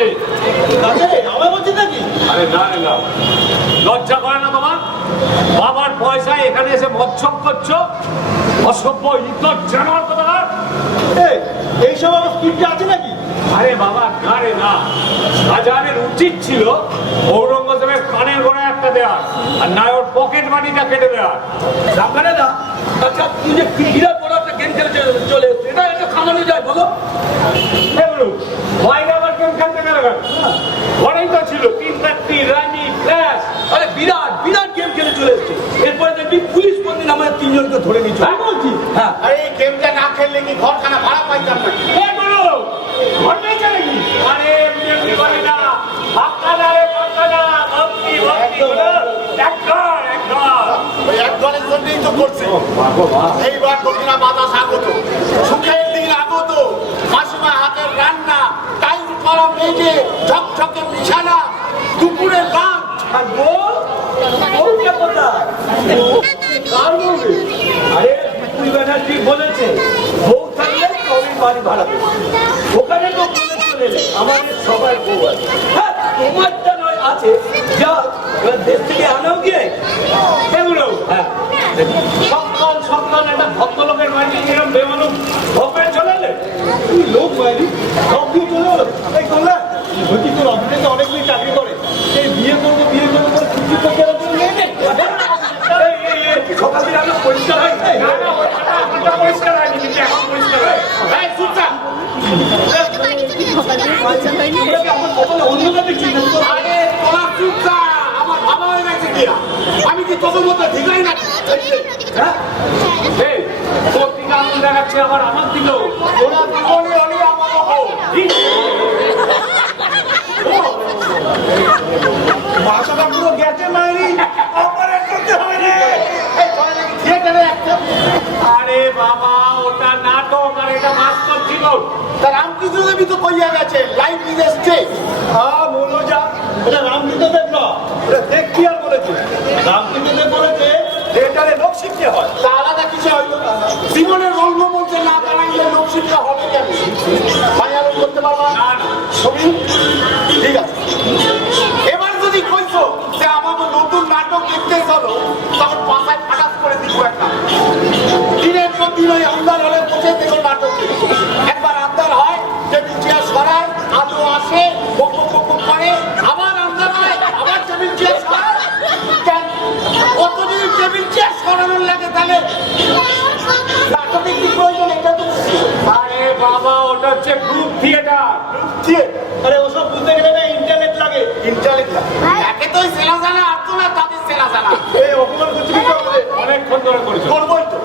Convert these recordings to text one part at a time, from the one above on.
আমাকে। আমায় বলছিস নাকি? আরে না রে না, লজ্জা করে না তোমার? বাবার পয়সায় এখানে এসে মচ্ছব করছো, অসভ্য ইজ্জত জানার কথা। এইসব আমার স্পিডটা আছে নাকি? আরে বাবা গাড়ে না, শাহজাহানের উচিত ছিল ঔরঙ্গজেবের কানের গোড়ায় একটা দেওয়া, আর না ওর পকেট মানিটা কেটে দেওয়া। সামনে না। আচ্ছা তুই যে ক্রিকেটার পড়া একটা গেম খেলে চলে এসছে, এটা এটা খামানো যায় বলো? বাইরে আবার গেম খেলতে গেলে অনেক তো ছিল 3-4 রানি ফ্ল্যাশ। আরে বিরাট বিরাট গেম খেলে চলে এসছে। এরপরে দেখবি পুলিশ বন্দিন আমাদের 3 জনকে ধরে নিচ্ছে। হ্যাঁ বলছি। হ্যাঁ আরে এই গেমটা না খেললে কি ঘরখানা ভাড়া পাইতাম না? ঘটনা চলে কি? আরে এমনি করে না, ফাঁকা না রে, ফাঁকা না, ভক্তি ভক্তি হলো একদম একদম। ওই এক ঘরের জন্যই তো করছে। এইবার দক্ষিণা বাতাস আগত, সুখের দিন আগত, মাসিমা হাতের রান্না, টাইম করা মেঘে, ঝকঝকে বিছানা, দুপুরের লাঞ্চ। আর বউ বউটা কোথায়? কার বলবে? আরে বিপুল ব্যানার্জি বলেছে বউ থাকলে তবেই বাড়ি ভাড়া দেবে। ওখানে তো বলে চলে এলে আমাদের সবার বউ আছে। হ্যাঁ তোমারটা নয় আছে, যা এবার দেশ থেকে আনাও গিয়ে এগুলো হ্যাঁ সকাল সকাল একটা ভদ্রলোকের বাড়ি এরকম বেমানুষ ভপে চলে এলে। তুই লোক বাইরি সব দিয়ে চলে এলো। এই করলে বলছি তোর অফিসে অনেকগুলি চাকরি করে, এই বিয়ে করবো করে ছুটি করতে সকাল দিন আগে পরিষ্কার হয়। না না, ওটা পরিষ্কার হয়নি, কিন্তু এখন পরিষ্কার হয়। এই চুপচাপ। আমার কপালে অন্যটা দেখছি না। আরে তোরা চুপচাপ, আমার ভাবা হয়ে গেছে কিয়া। আমি কি তোদের মধ্যে ঢিকাই না? হ্যাঁ এই, তোর দিকে আঙুল দেখাচ্ছে, আবার আমার দিকেও। ওরা দুজনই হলি আমার বউ। মাথাটা পুরো গেছে মাইরি, অপারেট করতে হবে রে। এই চলে নাকি থিয়েটারে একটা? আরে বাবা, ওটা নাটক আর এটা বাস্তব ছিল। তা রামকৃষ্ণ দেবী তো কইয়া গেছে, লাইফ ইজ এ স্টেজ। মনোজা এটা রামকৃষ্ণদেব না, এটা দেখি আর বলেছে। রামকৃষ্ণদেব বলেছে থিয়েটারে লোক শিখতে হয়। তা আলাদা কিছু হইল না। জীবনের রঙ্গমঞ্চে না দাঁড়াইলে লোক শিক্ষা হবে কেন? ফাইনাল করতে পারবা না না, ছবি? ঠিক আছে। এবার যদি কইছো যে আমাকে নতুন নাটক দেখতে চলো, তখন পাশায় ফাটাস করে দিব একটা। দিনের পর দিন ওই আন্দার হলে বসে দেখো নাটক দেখো। একবার আন্দার হয়, টেবিল চেয়ার সরায়, আলো আসে, বক বক বক বক করে, আবার আন্দার হয়, আবার টেবিল চেয়ার সরায়। কেন? কতদিন টেবিল চেয়ার সরানোর লাগে তাহলে? নাটকের কি প্রয়োজন এটা তো? আরে বাবা, ওটা হচ্ছে গ্রুপ থিয়েটার। আরে ওসব বুঝতে গেলে না ইন্টারনেট লাগে। ইন্টালেক্ট একে তো সেনা জানা আসতো না, তাদের সেনা জানা এই অপমান করছি কি করে? অনেকক্ষণ ধরে করেছো। করবোই তো।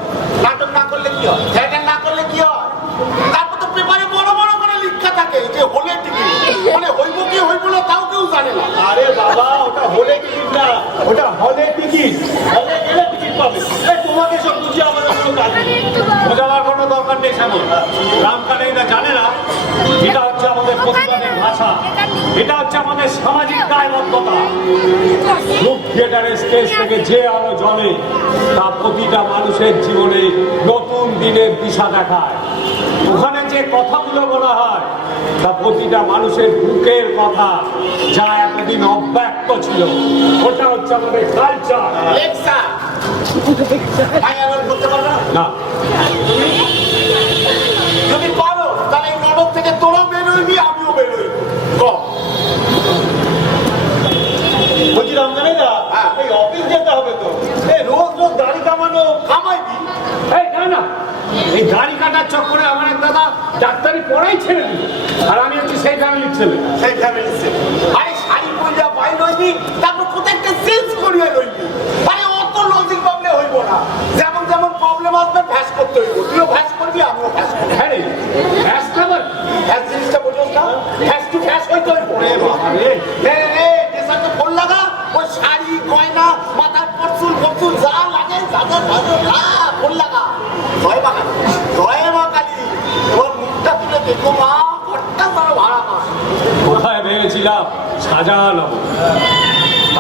নাটক না করলে কি হয়? থিয়েটার না করলে কি হয়? তারপর তো পেপারে বড় বড় করে লিখা থাকে যে হলে টিকিট, মানে হইব কি হইব না তাও কেউ জানে না। আরে বাবা ওটা হলে টিকিট না, ওটা হলে টিকিট। হলে গেলে টিকিট পাবে। এই তোমাকে সব বুঝিয়ে আমাদের কোনো কাজ নেই। বোঝাবার কোনো দরকার নেই সেমন। রামকানাইরা জানে না এটা হচ্ছে আমাদের প্রতিবাদের ভাষা, এটা হচ্ছে আমাদের সামাজিক দায়বদ্ধতা। গ্রুপ থিয়েটারের স্টেজ থেকে যে আলো জ্বলে তা প্রতিটা মানুষের জীবনে নতুন দিনের দিশা দেখায়। ওখানে যে কথাগুলো বলা হয় তা প্রতিটা মানুষের বুকের কথা, যা এতদিন অব্যক্ত ছিল। ওটা হচ্ছে আমাদের কালচার। লেকচা ফাইনাল করতে পারবে না? না, যদি পারো তাহলে এই নাটক থেকে তোরাও বেরোইবি, আমিও বেরোই। কম বলছি রমজানের দা, হ্যাঁ। এই অফিস যেতে হবে তো। এই রোজ রোজ দাড়ি কামানো কামাইবি। এই না না, এই দাড়ি কাটার চক্করে আমার এক দাদা ডাক্তারি পড়াই ছেড়ে দিল, আর আমি হচ্ছি সেই ফ্যামিলির ছেলে। সেই ফ্যামিলিতে আরে শাড়ি পরিয়া পাই লইবি, তারপর কোথায় একটা চেঞ্জ করিয়া লইবি। আরে অত লজিক ভাবলে হইব না। যেমন যেমন প্রবলেম আসবে ভ্যাস করতে হইব। তুইও ভ্যাস করবি, আমিও ভ্যাস করবো। হ্যাঁ রে, ব্যাস না বল। ভ্যাস জিনিসটা বোঝোস না? ভ্যাস টু ভ্যাস হইতে হইব। আরে, রে রে ড্রেসারকে ফোন লাগা, ওই শাড়ি গয়না মাথার পরচুল পরচুল যা লাগে যাদের ভালো ফোন লাগা। জয় মা কালী, জয় মা কালী। ওর মুখটা তুলে দেখো মা, ঘরটা তারা ভাড়া না। কোথায় ভেবেছিলাম সাজা নেবো,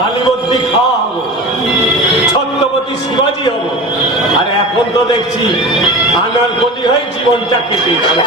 আলিবদ্দি খাওয়া হবো, ছত্রপতি শিবাজি হবো, আর এখন তো দেখছি আনারকলি হয়ে জীবনটা কেটে যাবে।